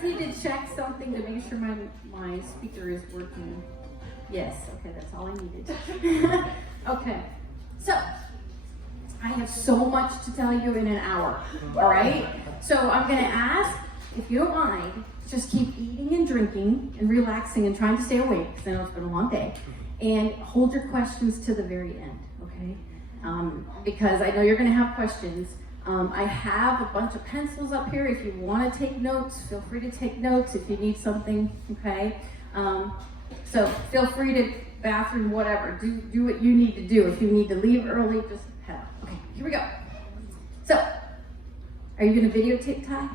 just need to check something to make sure my speaker is working. Yes, okay, that's all I needed. Okay, so I have so much to tell you in an hour, all right? So I'm gonna ask, if you don't mind, just keep eating and drinking and relaxing and trying to stay awake, because I know it's been a long day, and hold your questions to the very end, okay? Because I know you're gonna have questions. I have a bunch of pencils up here. If you wanna take notes, feel free to take notes if you need something, okay? So feel free to bathroom, whatever. Do what you need to do. If you need to leave early, just head. Okay, here we go. So, are you gonna videotape Ty?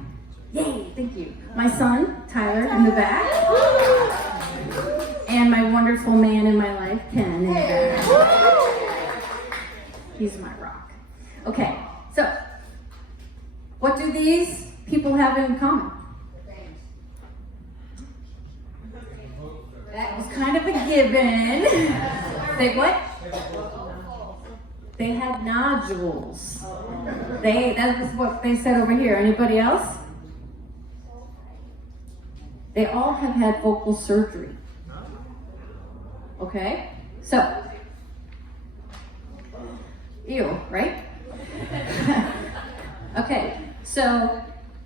Yay, thank you. My son, Tyler, in the back. And my wonderful man in my life, Ken, in the back. He's my rock. Okay, so, what do these people have in common? That was kind of a given. Say what? They had nodules. That was what they said over here. Anybody else? They all have had vocal surgery. Okay? So, ew, right? Okay, so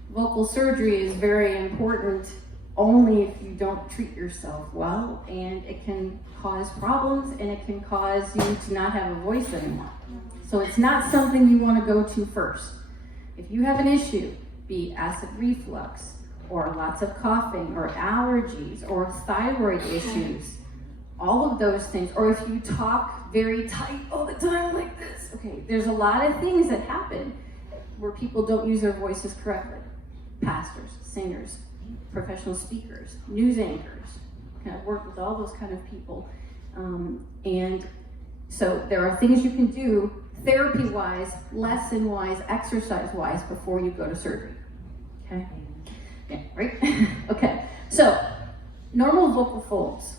vocal surgery is very important only if you don't treat yourself well, and it can cause problems and it can cause you to not have a voice anymore. So it's not something you want to go to first. If you have an issue, be it acid reflux, or lots of coughing, or allergies, or thyroid issues, all of those things, or if you talk very tight all the time like this, okay, there's a lot of things that happen where people don't use their voices correctly. Pastors, singers, professional speakers, news anchors. I've worked with all those kind of people. And so there are things you can do therapy-wise, lesson-wise, exercise-wise before you go to surgery. Okay? Yeah, right? Okay, so normal vocal folds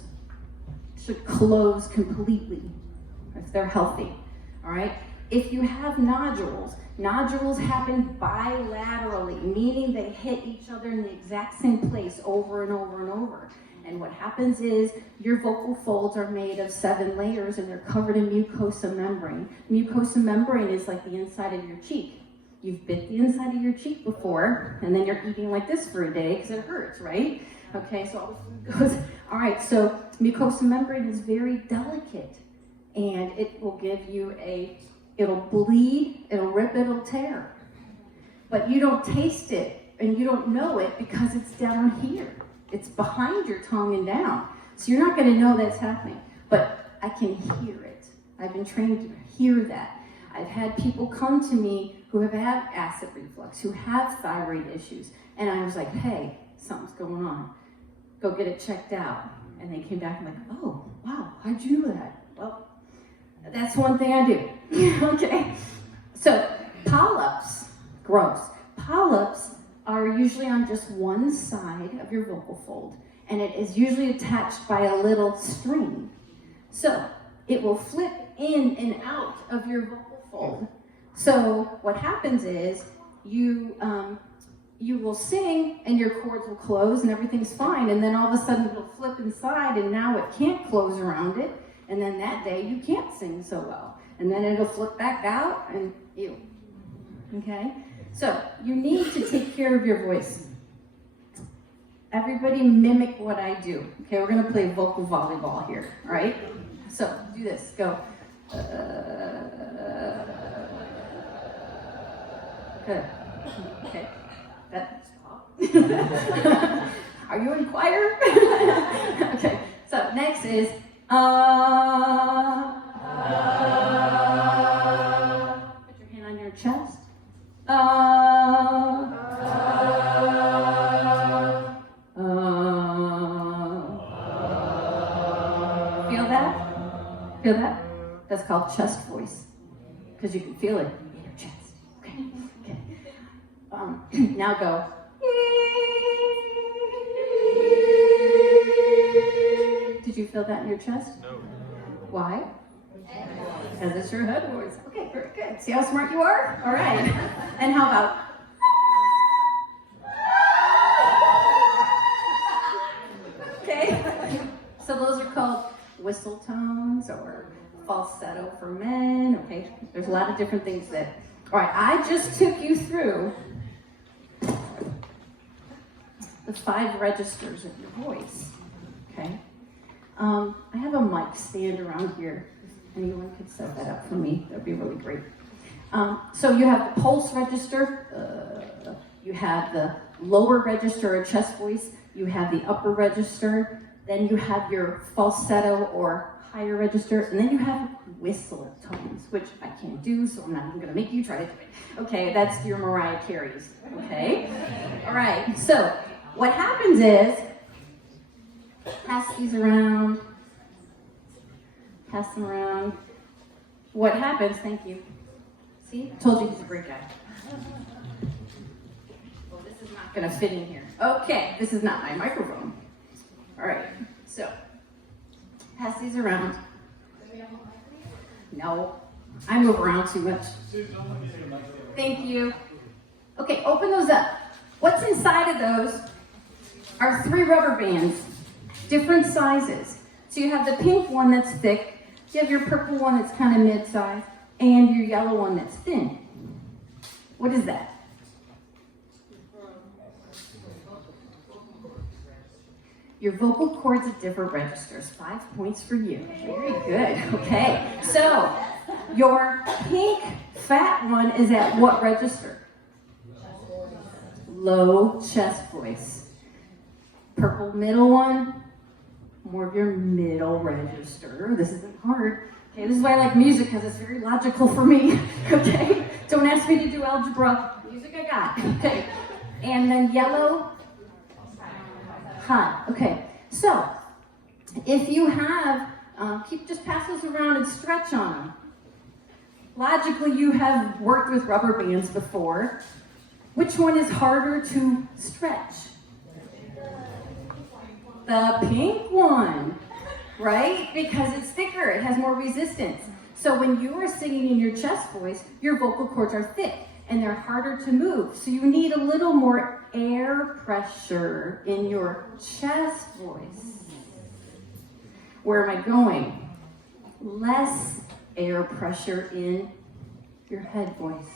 should close completely if they're healthy, all right? If you have nodules happen bilaterally, meaning they hit each other in the exact same place over and over and over. And what happens is your vocal folds are made of 7 layers and they're covered in mucosa membrane. Mucosa membrane is like the inside of your cheek. You've bit the inside of your cheek before, and then you're eating like this for a day because it hurts, right? Okay, so all the food goes. All right, so mucosa membrane is very delicate, and it will give you it'll bleed, it'll rip, it'll tear. But you don't taste it, and you don't know it because it's down here. It's behind your tongue and down. So you're not gonna know that's happening, but I can hear it. I've been trained to hear that. I've had people come to me who have had acid reflux, who have thyroid issues, and I was like, hey, something's going on. Go get it checked out. And they came back and like, oh, wow, how'd you know that? Well, that's one thing I do. Okay, so polyps, gross. Polyps are usually on just one side of your vocal fold, and it is usually attached by a little string. So it will flip in and out of your vocal fold. So what happens is you will sing and your cords will close and everything's fine, and then all of a sudden it'll flip inside and now it can't close around it, and then that day you can't sing so well, and then it'll flip back out and ew. Okay? So you need to take care of your voice. Everybody mimic what I do. Okay, we're gonna play vocal volleyball here, all right? So do this, go. Good. Okay. That's stop. Are you in choir? Okay. So next is Put your hand on your chest. Feel that? Feel that? That's called chest voice, because you can feel it in your chest. Okay. Okay. Now go. Did you feel that in your chest? No. Why? Because it's your head voice. Okay, very good. See how smart you are? All right. And how about? So those are called whistle tones or falsetto for men, okay? There's a lot of different things that, all right, I just took you through the 5 registers of your voice, okay? I have a mic stand around here. If anyone could set that up for me, that'd be really great. So you have the pulse register, you have the lower register or chest voice, you have the upper register, then you have your falsetto or higher register, and then you have whistle tones, which I can't do, so I'm not even gonna make you try to do it. Okay, that's your Mariah Carey's, okay? All right, so what happens is, pass these around, pass them around. What happens, thank you. See, I told you he's a great guy. Well, this is not gonna fit in here. Okay, this is not my microphone. All right, so pass these around. No, I move around too much. Thank you. Okay, open those up. What's inside of those are 3 rubber bands, different sizes. So you have the pink one that's thick, you have your purple one that's kind of mid-size, and your yellow one that's thin. What is that? Your vocal cords at different registers. 5 points for you. Very good. Okay. So your pink fat one is at what register? Low chest voice. Purple middle one, more of your middle register. This isn't hard. Okay, this is why I like music, because it's very logical for me. Okay? Don't ask me to do algebra. Music I got. Okay. And then yellow, high. Okay. So, if you have, just pass those around and stretch on them. Logically, you have worked with rubber bands before. Which one is harder to stretch? The pink one, right? Because it's thicker, it has more resistance. So when you are singing in your chest voice, your vocal cords are thick and they're harder to move. So you need a little more air pressure in your chest voice. Where am I going? Less air pressure in your head voice.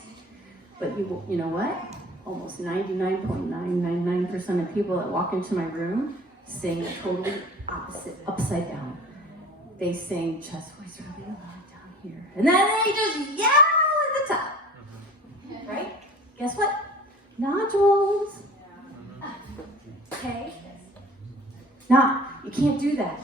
But you know what? Almost 99.999% of people that walk into my room sing totally opposite, upside down. They sing chest voice really loud down here. And then they just yell at the top. Right? Guess what? Nodules. Okay? Now, you can't do that.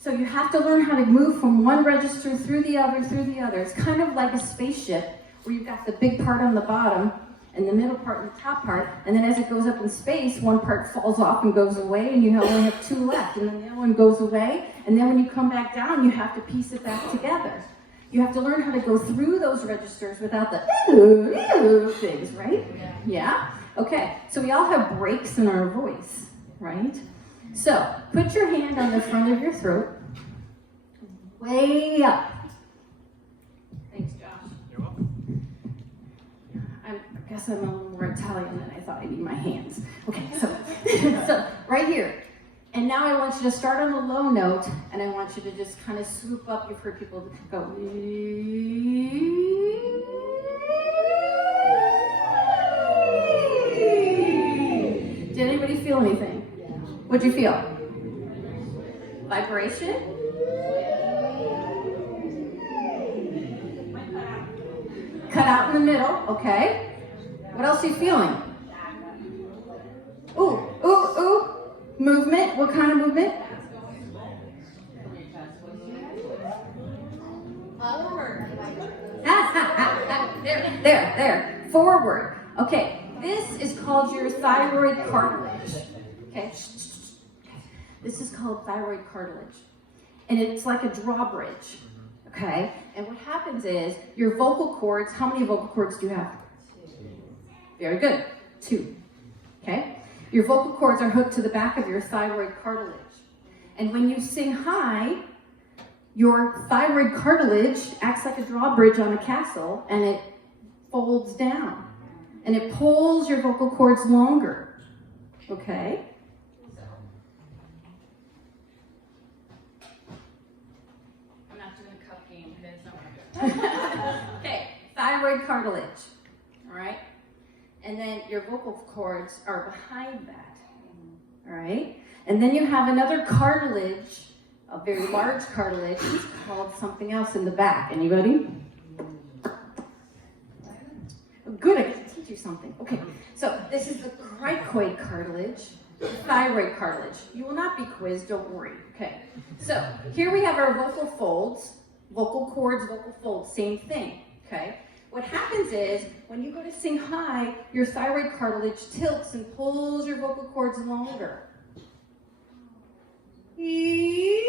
So you have to learn how to move from one register through the other, through the other. It's kind of like a spaceship where you've got the big part on the bottom and the middle part and the top part, and then as it goes up in space, one part falls off and goes away, and you only have 2 left, and then the other one goes away, and then when you come back down, you have to piece it back together. You have to learn how to go through those registers without the things, right? Yeah? Okay, so we all have breaks in our voice, right? So, put your hand on the front of your throat, way up. Thanks, Josh. You're welcome. I guess I'm a little more Italian than I thought I need my hands. Okay, so, so right here. And now I want you to start on the low note, and I want you to just kind of swoop up. You've heard people go. Did anybody feel anything? What'd you feel? Vibration? Cut out in the middle, okay. What else are you feeling? Ooh, ooh, ooh. Movement, what kind of movement? Forward. There. Forward. Okay, this is called your thyroid cartilage. Okay. This is called thyroid cartilage. And it's like a drawbridge. Okay? And what happens is your vocal cords, how many vocal cords do you have? 2. Very good. 2. Okay? Your vocal cords are hooked to the back of your thyroid cartilage. And when you sing high, your thyroid cartilage acts like a drawbridge on a castle, and it folds down. And it pulls your vocal cords longer. Okay? game today. Okay, thyroid cartilage, all right? And then your vocal cords are behind that, all right? And then you have another cartilage, a very large cartilage, it's called something else in the back. Anybody? Good, I can teach you something. Okay, so this is the cricoid cartilage, thyroid cartilage. You will not be quizzed, don't worry. Okay, so here we have our vocal folds, vocal cords, vocal folds, same thing, okay? What happens is, when you go to sing high, your thyroid cartilage tilts and pulls your vocal cords longer. Okay,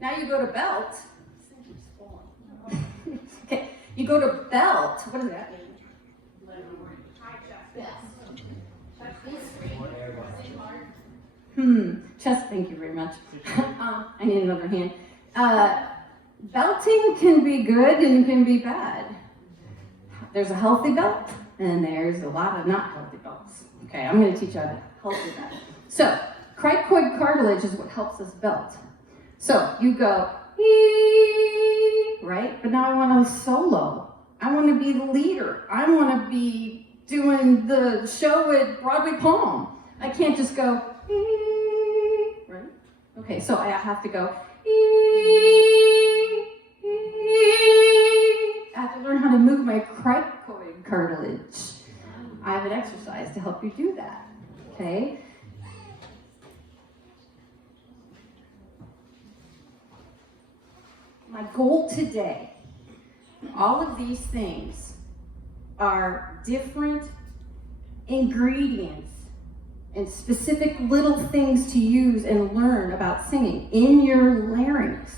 now you go to belt. Okay, you go to belt. What does that mean? Chest, thank you very much. I need another hand. Belting can be good and can be bad. There's a healthy belt, and there's a lot of not healthy belts. Okay, I'm going to teach you how to healthy belt. So, cricoid cartilage is what helps us belt. So, you go, right? But now I want to solo. I want to be the leader. I want to be doing the show at Broadway Palm. I can't just go, right? Okay, so I have to go, I have to learn how to move my cricoid cartilage. I have an exercise to help you do that, okay? My goal today, all of these things are different ingredients and specific little things to use and learn about singing in your larynx.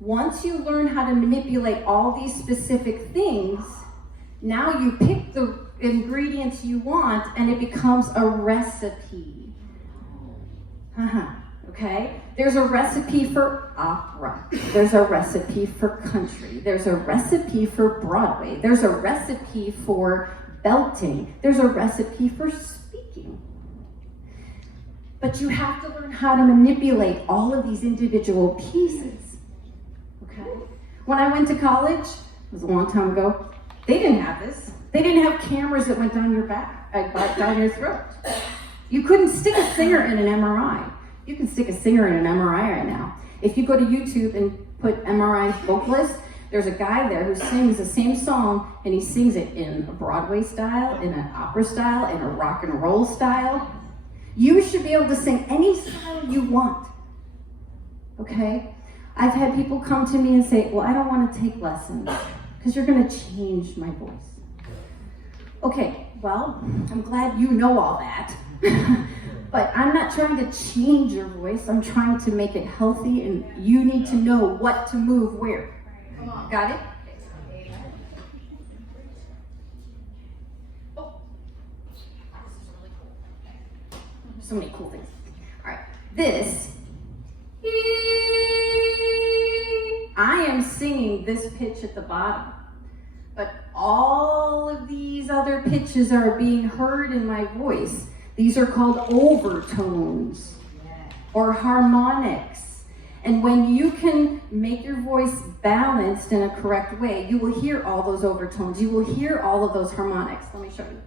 Once you learn how to manipulate all these specific things, now you pick the ingredients you want and it becomes a recipe. Okay? There's a recipe for opera. There's a recipe for country. There's a recipe for Broadway. There's a recipe for belting. There's a recipe for speaking. But you have to learn how to manipulate all of these individual pieces. Okay? When I went to college, it was a long time ago, they didn't have this. They didn't have cameras that went down your back, down your throat. You couldn't stick a singer in an MRI. You can stick a singer in an MRI right now. If you go to YouTube and put MRI vocalist, there's a guy there who sings the same song, and he sings it in a Broadway style, in an opera style, in a rock and roll style. You should be able to sing any style you want, okay? I've had people come to me and say, well, I don't want to take lessons because you're going to change my voice. Okay, well, I'm glad you know all that. But I'm not trying to change your voice. I'm trying to make it healthy, and you need to know what to move where. Come on. Got it? Oh, this is really cool. So many cool things. All right, this. I am singing this pitch at the bottom, but all of these other pitches are being heard in my voice. These are called overtones or harmonics. And when you can make your voice balanced in a correct way, you will hear all those overtones. You will hear all of those harmonics. Let me show you.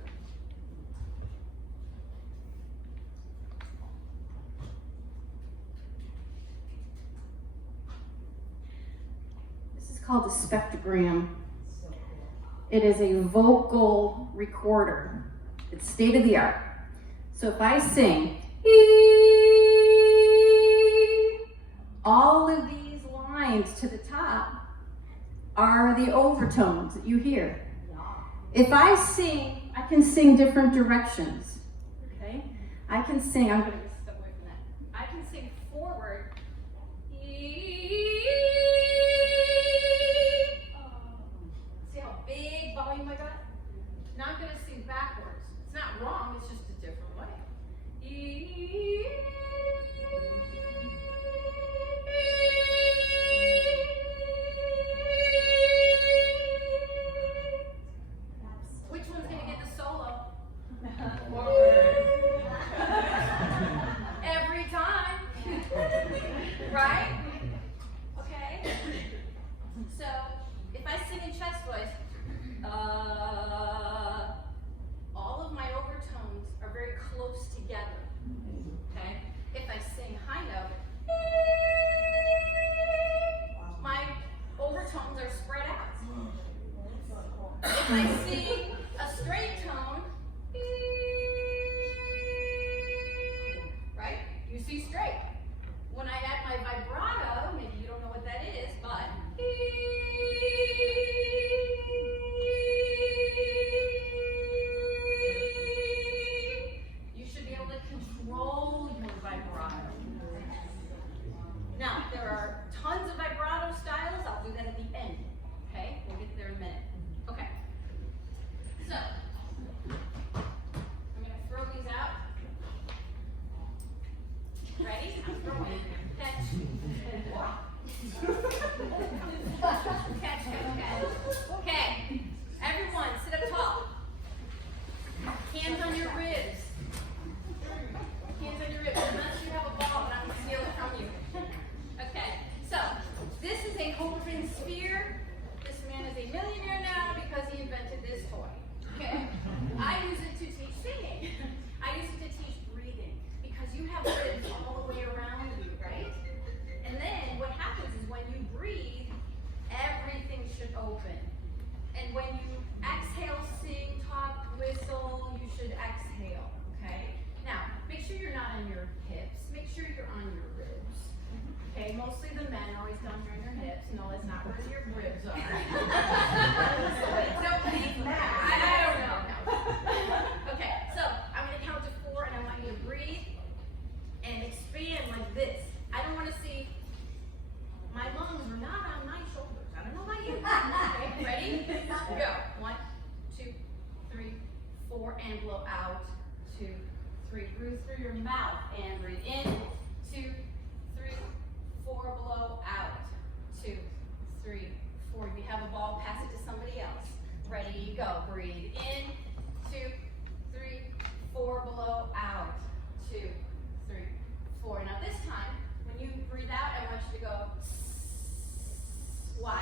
This is called a spectrogram. It is a vocal recorder. It's state of the art. So if I sing, all of these lines to the top are the overtones that you hear. If I sing, I can sing different directions, okay? I can sing, I'm gonna step away from that. I can sing forward. See how big volume I got? Now I'm gonna sing backwards. It's not wrong, it's just a different way. Which one's gonna get the solo? Every I sing a straight tone, right? You see straight. When I add my vibrato, maybe you don't know what that is, but you should be able to control your vibrato. Now, there are tons of vibrato styles. I'll do that at the end. Okay? We'll get there in a minute. Okay. So, I'm going to throw these out. Ready? I'm throwing. Catch. Catch, catch, catch. Okay. Everyone, sit up tall. Hands on your ribs. Hands on your ribs. Unless you have a ball, but I'm going to steal it from you. Okay. So, this is a Hoboken sphere. This man is a millionaire now because he invented this toy. Okay. I use it to teach singing. I use it to teach breathing because you have ribs all the way around you, right? And then what happens is when you breathe, everything should open. And when you exhale, sing, talk, whistle, you should exhale, okay? Now, make sure you're not on your hips. Make sure you're on your ribs. Okay, mostly the men always down here on your hips. No, that's not where your ribs are. Nobody, I don't know. No. Okay, so I'm going to count to 4 and I want you to breathe and expand like this. I don't want to see, my lungs are not on my shoulders. I don't know about you. Okay, ready? Go. 1, 2, 3, 4, and blow out. 2, 3. Breathe through your mouth and breathe in. 2, 3, 4, blow out. 2, 3, 4. If you have a ball, pass it to somebody else. Ready, go. Breathe in. 2, 3, 4, blow out. 2, 3, 4. Now this time, when you breathe out, I want you to go. Why?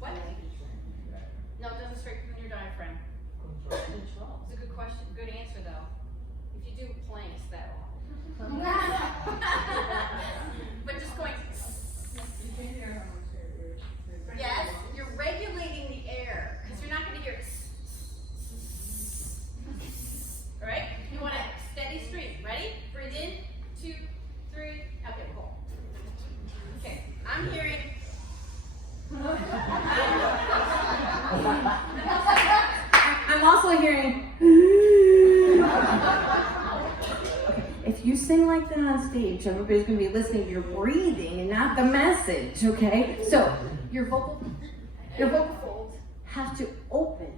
What? No, it doesn't straighten your diaphragm. Control. It's a good question. Good answer, though. If you do planks, that will. But just going. Yes, you're regulating the air because you're not going to hear. All right? You want a steady stream. Ready? Breathe in. 2, 3. Okay, cool. Okay, I'm hearing. I'm also hearing. If you sing like that on stage, everybody's going to be listening to your breathing and not the message, okay? So, your vocal folds have to open.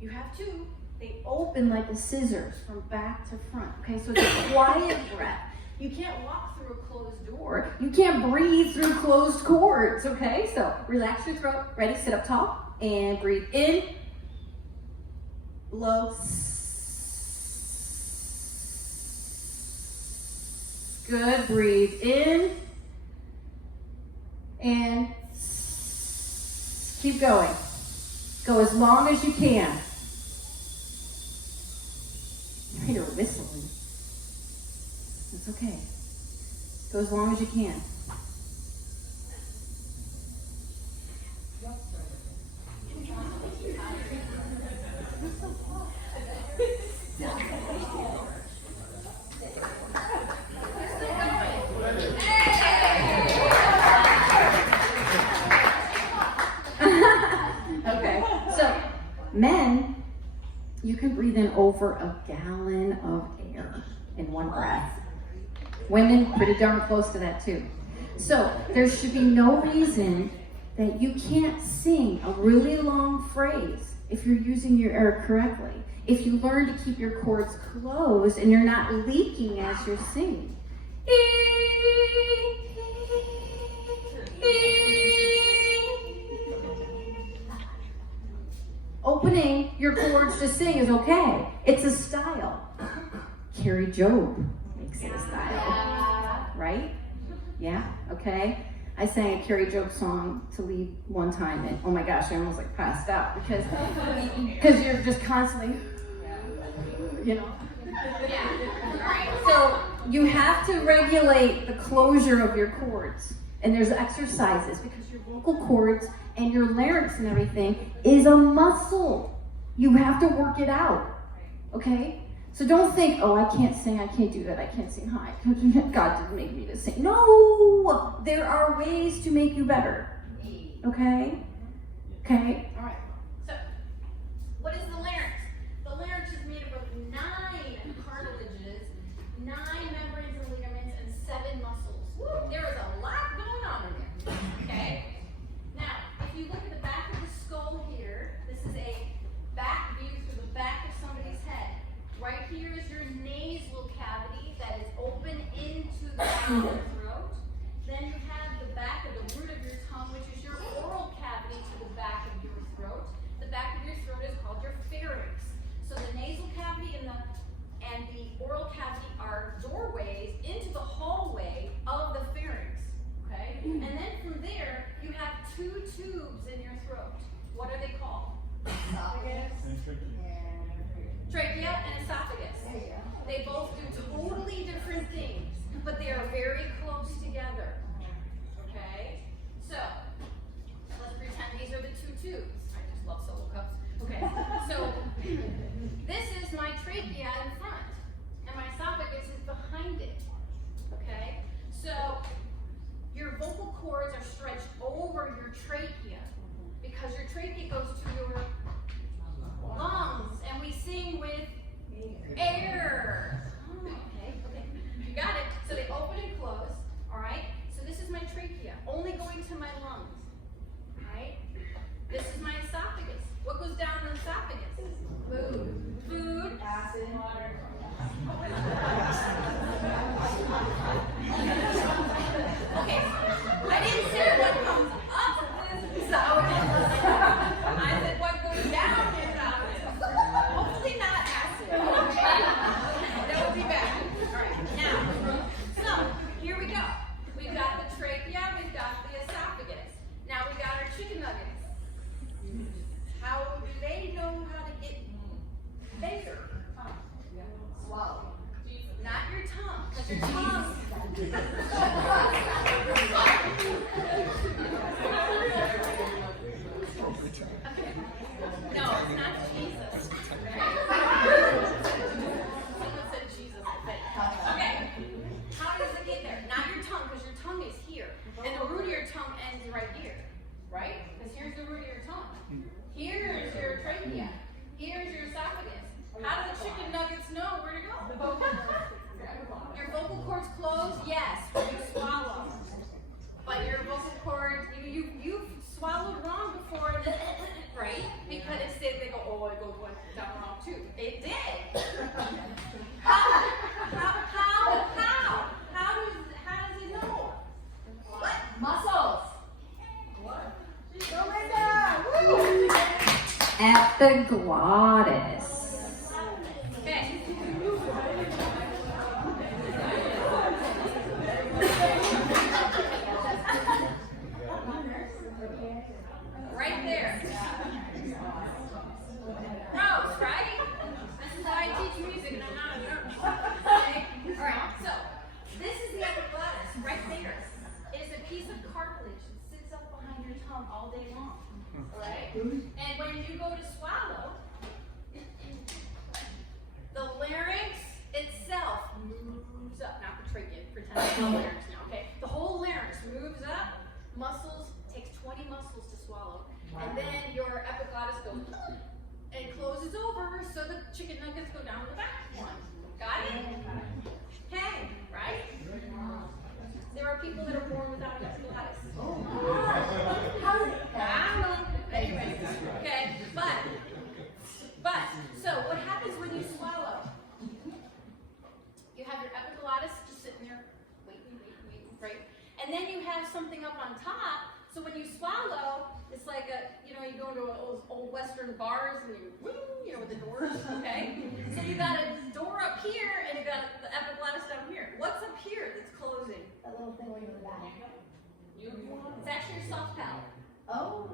You have to. They open like a scissors from back to front, okay? So it's a quiet breath. You can't walk through a closed door. You can't breathe through closed cords, okay? So relax your throat. Ready? Sit up tall and breathe in. Blow. Good. Breathe in. And keep going. Go as long as you can. You're whistling. It's okay. Go as long as you can. Okay, so men, you can breathe in over a gallon of air in one breath. Women, pretty darn close to that too. So there should be no reason that you can't sing a really long phrase if you're using your air correctly. If you learn to keep your cords closed and you're not leaking as you're singing. Opening your cords to sing is okay. It's a style. Carrie Job makes it a style, right? Yeah, okay. I sang a Carrie Job song to lead one time, and oh my gosh, I almost like passed out because you're just constantly, you know. Yeah. All right. So you have to regulate the closure of your cords. And there's exercises because your vocal cords and your larynx and everything is a muscle. You have to work it out, okay? So don't think, oh, I can't sing, I can't do that, I can't sing high. God didn't make me to sing. No, there are ways to make you better, okay? Okay? All right. So, what is the larynx? The larynx is made up of 9 cartilages, 9 membranes and ligaments, and 7 muscles. There is a lot going on in there. Okay? Now, if you look at the back of the skull here, this is a back view through the back of somebody's head. Right here is your nasal cavity that is open into the back of your throat. Then you have the back of the root of your tongue, which is your oral cavity to the back of your throat. The back of your throat is called your pharynx. So the nasal cavity and the oral cavity are doorways into the hallway of the pharynx. Okay? And then from there, you have 2 tubes in your throat. What are they called? Esophagus. Trachea and esophagus. They both do totally different things, but they are very close together. Okay? So, let's pretend these are the 2 tubes. I just love solo cups. Okay, so this is my trachea in front, and my esophagus is behind it. Okay? So, your vocal cords are stretched over your trachea because your trachea goes to your lungs, and we sing with air. Okay. You got it. So they open and close, all right? So this is my trachea, only going to my lungs, all right? This is my esophagus. What goes down the esophagus? Food. Acid. Water. Okay. I didn't say what comes up the esophagus. I said what goes down the esophagus. Hopefully not acid. Okay? That would be bad. All right. Now, so here we go. We've got the trachea. We've got the esophagus. Now we've got our chicken nuggets. How do they know how to get there? Swallow. Not your tongue, because your tongue. Okay. No, it's not Jesus. Someone said Jesus, I think. Okay. How does it get there? Not your tongue, because your tongue is here. And the root of your tongue ends right here. Right? Because here's the root of your tongue. Here's your trachea. Here's your esophagus. How do the chicken nuggets know where to go? Your vocal cords close? Yes, when you swallow. But your vocal cords, you've swallowed wrong before, right? Because instead they go, oh, it goes down wrong too. It did. How does it know? What? Muscles. What? Epiglottis. Okay. Right there. Gross, right? This is why I teach music and I'm not a nurse. Okay? Alright, so this is the epiglottis right there. It is a piece of cartilage that sits up behind your tongue all day long. Alright? And when you go to swallow, the larynx itself moves up, not the trachea, pretend it's the larynx now, okay? The whole larynx moves up, muscles, takes 20 muscles to swallow, and then your epiglottis goes and closes over so the chicken nuggets go down the back one. Got it? Okay, right? There are people that are born without an epiglottis. How is it? I don't know. Anyway, okay, but, so what happens when you swallow? You have your epiglottis just sitting there, waiting, right? And then you have something up on top, so when you swallow, it's like you go to those old Western bars and with the doors, okay? So you got a door up here and you got the epiglottis down here. What's up here that's closing? That little thing where you go back. It's actually your soft palate. Oh.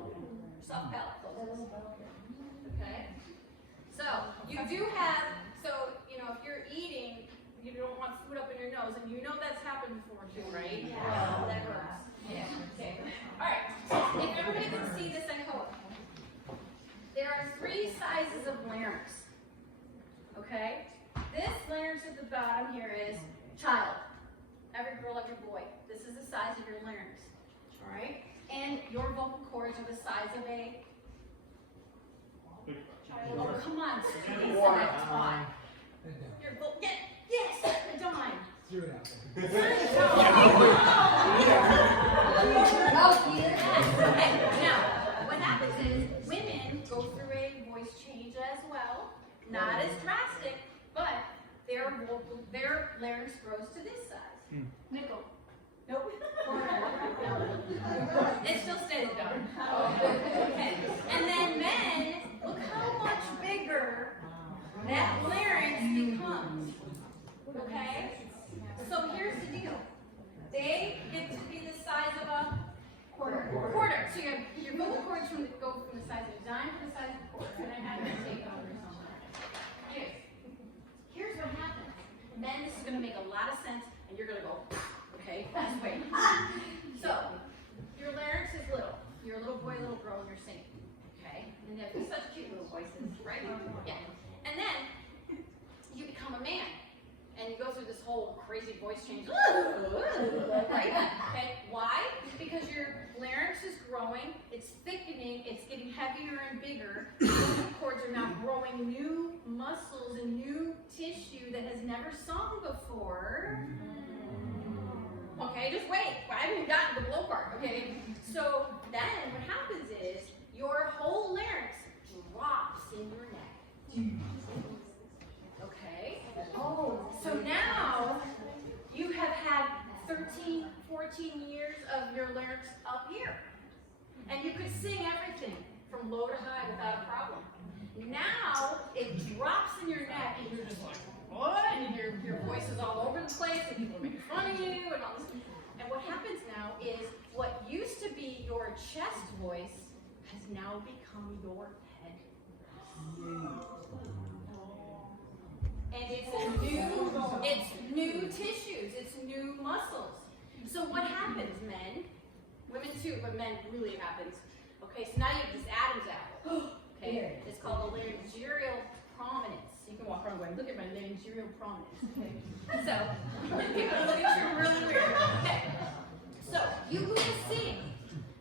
Soft palate That closes. little bone. Okay? So, you do have, if you're eating, you don't want food up in your nose, and you know that's happened before too, right? Yeah. That hurts. Okay? Okay. All right. If everybody can see this, I hope. There are 3 sizes of larynx. Okay? This larynx at the bottom here is child. Every girl, every boy. This is the size of your larynx. All right? And your vocal cords are the size of a child. Oh, come on. Please, I taught. Your yes, a dime. Zero out. Okay, now, what happens is women go through a voice change as well. Not as drastic, but their larynx grows to this size. Nickel. Nope. It still stays down. Okay. And then men, look how much bigger that larynx becomes. Okay? So here's the deal. They get to be the size of a quarter. So your vocal cords go from the size of a dime to the size of a quarter. And I have to take over something. Here's what happens. Men, this is going to make a lot of sense, and you're going to go, okay, that's way. So, your larynx is little. You're a little boy, little girl, and you're singing. Okay? And they have such cute little voices, right? Yeah. And then, you become a man. And you go through this whole crazy voice change. Right? Okay? Why? Because your larynx is growing, it's thickening, it's getting heavier and bigger. The vocal cords are now growing new muscles and new tissue that has never sung before. Okay, just wait. I haven't even gotten to the blow part. Okay? So then what happens is your whole larynx drops in your neck. Okay? Oh, so now you have had 13, 14 years of your larynx up here. And you could sing everything from low to high without a problem. Now it drops in your neck and you're just like, what? And your voice is all over the place and people are making fun of you and all this. And what happens now is what used to be your chest voice has now become your head. And it's new tissues, it's new muscles. So what happens, men? Women too, but men really happens. Okay, so now you have this Adam's apple. Okay, it's called a laryngeal prominence. You can walk around going, look at my laryngeal prominence. Okay, so people look at you really weird. Okay, so you go to sing.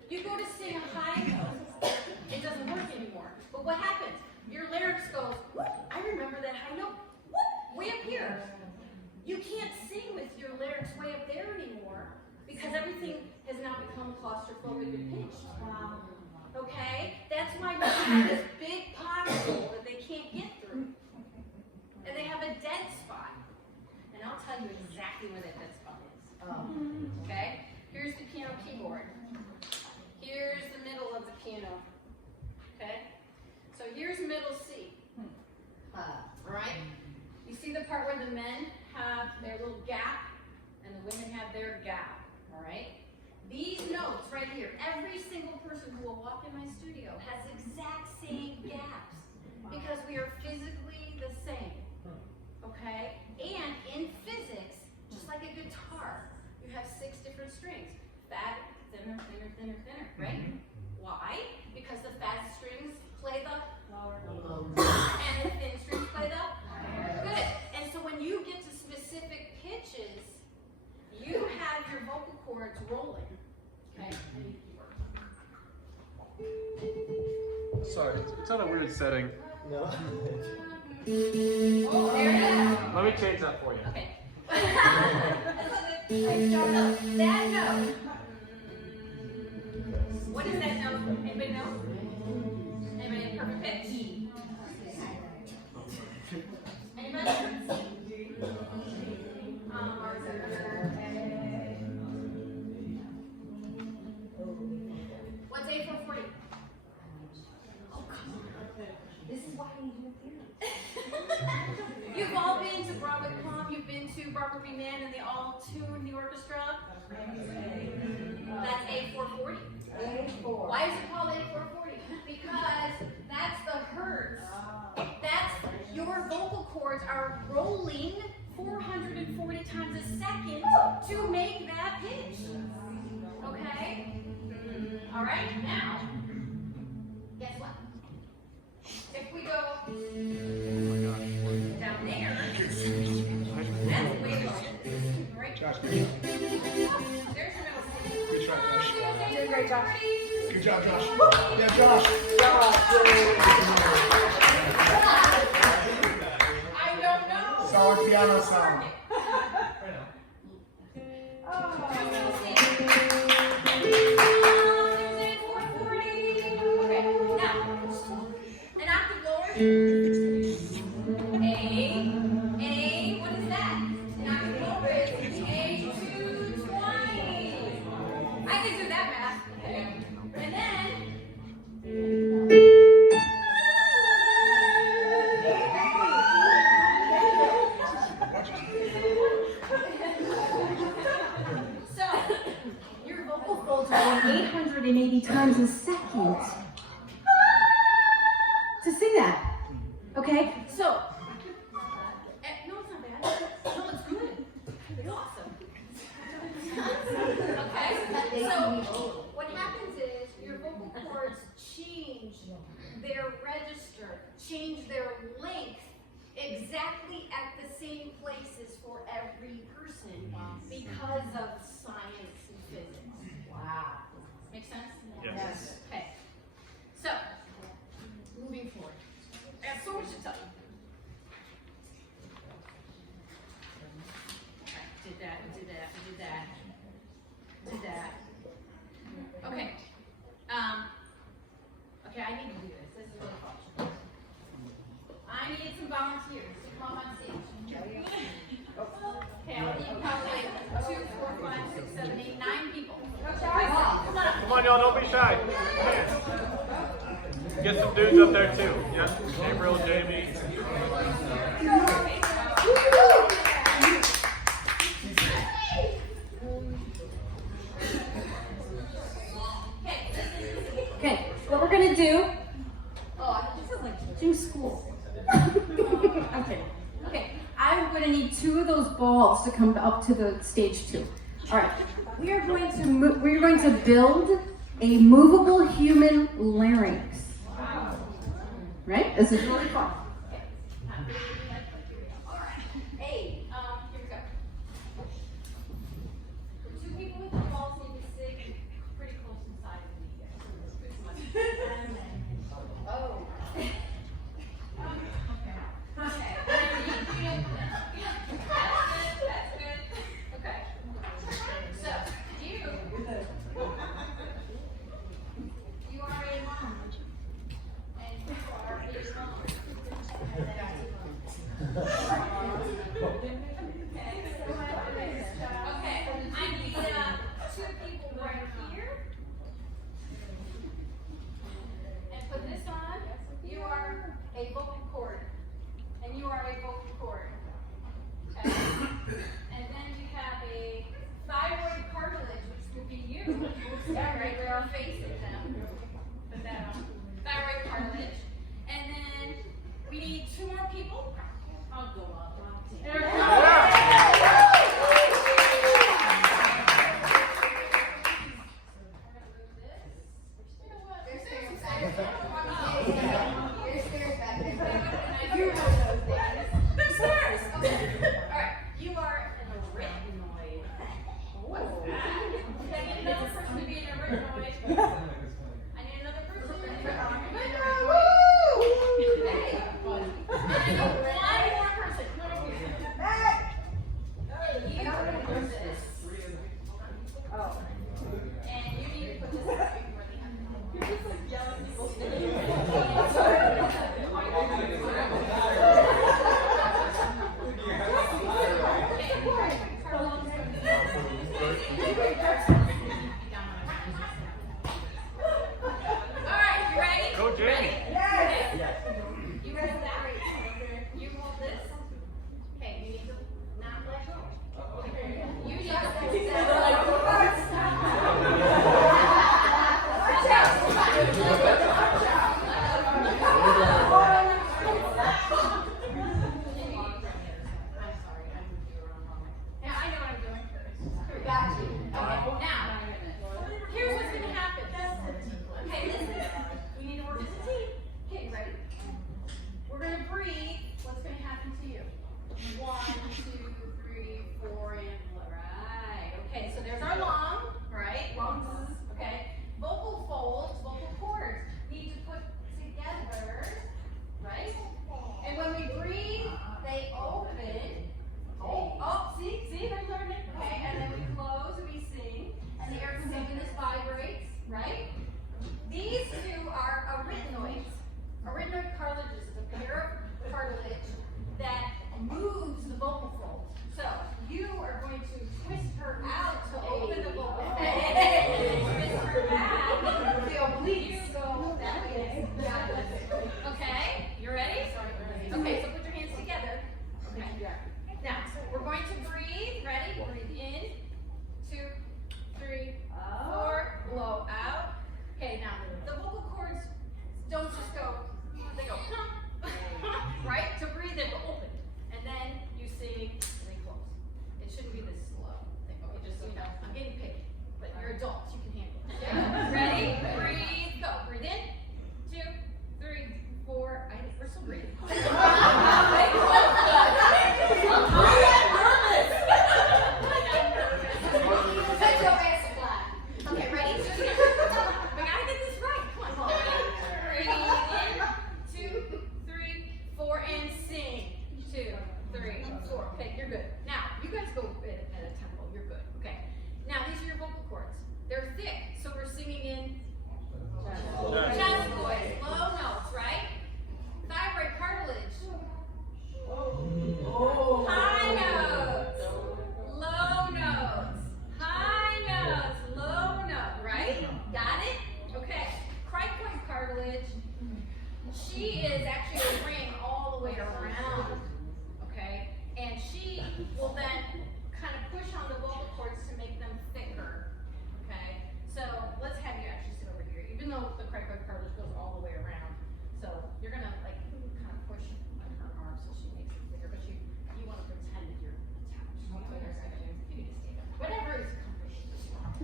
You go to sing a high note. It doesn't work anymore. But what happens? Your larynx goes, I remember that high note. Way up here. You can't sing with your larynx way up there anymore because everything has now become claustrophobic and pinched. Okay? That's why they have this big pothole that they can't get through. And they have a dead spot. And I'll tell you exactly where that dead spot is. Okay? Here's the piano keyboard. Here's the middle of the piano. Okay? So here's middle C. Alright? You see the part where the men have their little gap and the women have their gap, all right? These notes right here, every single person who will walk in my studio has exact same gaps because we are physically the same, okay? And in physics, just like a guitar, you have 6 different strings. Fat, thinner, thinner, thinner, thinner, right? Why? Because the fat strings play the lower notes and the thin strings play the good. And so when you get to specific pitches, you have your vocal cords rolling. Okay? Sorry, it's on a weird setting. No. Oh, there it is. Let me change that for you. Okay. That note. What is that note? Anybody know? Anybody have perfect pitch? Anybody? What's A440? Oh, come on. This is why we do theater. You've all been to Broadway Prom, you've been to Barbara B. Mann, and they all tune the orchestra. That's A440. A4. Why is it called A440? Because that's the hertz. That's your vocal cords are rolling 440 times a second to make that pitch. Okay? All right, now, guess what? If we go down there, that's way lower. Right? Josh, There's the middle. good try, Josh. Doing great, Josh. Good job, Josh. Yeah, Josh. I don't know. Solid piano sound. Okay, now, an octave lower. What is that? An octave lower is A220. I can do that math. And then, so, Your vocal folds are going 880 times a second to sing that. Okay? So, no, it's not bad. No, it's good. It's awesome. Okay, so what happens is your vocal cords change their register, change their length exactly at the same places for every person because of science and physics. Wow. Make sense? Yes. Okay. So, moving forward. I have so much to tell you. Did that. Okay. Okay, I need to do this. This is really fun. I need some volunteers to come on stage. Okay, I'll need probably 2, 4, 5, 6, 7, 8, 9 people. Come on. Come on, y'all, don't be shy. Come here. Get some dudes up there too. Yeah, Gabriel, Jamie. okay, what we're gonna do, this is like gym school. Okay, I'm gonna need 2 of those balls to come up to the stage 2. All right, we are going to build a movable human larynx. Right? This is really fun. Hey, here we go. The 2 people with the balls need to sit pretty close inside of me, guys. Oh. Okay. That's good. Okay. So, you are a mom. And you are a mom. Okay, I need 2 people right here. And put this on. You are a vocal cord. And you are a vocal cord. Okay? And then we have a thyroid cartilage, which will be you. Yeah, right where our face is now. Put that on. Thyroid cartilage. And then we need 2 more people. I'll go up. There we go. There's stairs. Alright, you are an arachnoid. I need another person to be an arachnoid. I need another person to be an arachnoid. Hey. I need 1 more person. Come on over here.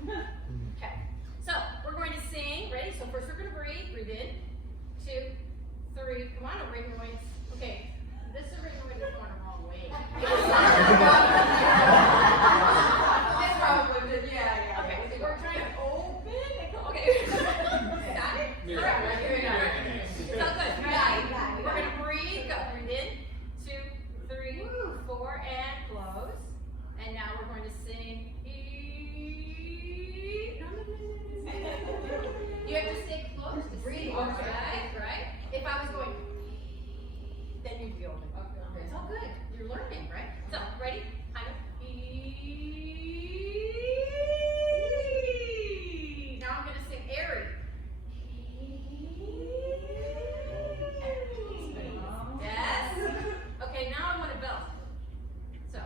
Okay. So we're going to sing. Ready? So first we're going to breathe. Breathe in. 2, 3. Come on, arachnoids. Okay. This arachnoid is going the wrong way. It's probably good, yeah. Okay. So we're trying to open. Okay. Got it? Yeah. Alright, here we go. So good. Ready? We're going to breathe. Go. Breathe in. 2, 3, 4, and close. And now we're going to sing. No. You have to stay close to breathe. Right? If I was going, then you'd be open. Okay. It's all good. You're learning, right? So, ready? Kind of. Now I'm going to sing airy. Yes. Okay, now I want a belt. So,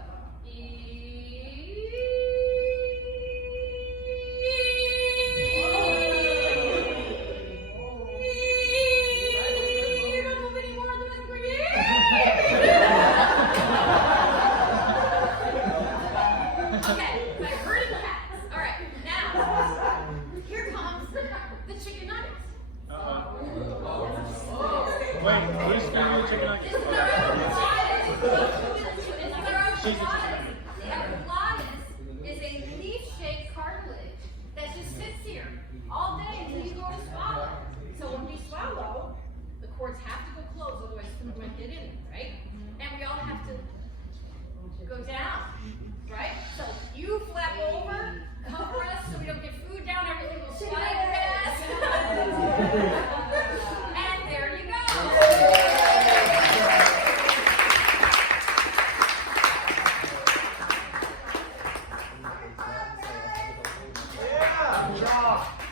don't move anymore. The rest going Okay, so I've heard of cats. All right, now here comes the chicken nuggets. Wait, who's doing the chicken nuggets? This is our epiglottis is a leaf-shaped cartilage that just sits here all day until you go to swallow. So when we swallow, the cords have to go closed, otherwise food won't get in, right? And we all have to go down, right? So you flap over, cover us so we don't get food down, everything will slide past. And there you go. Yeah!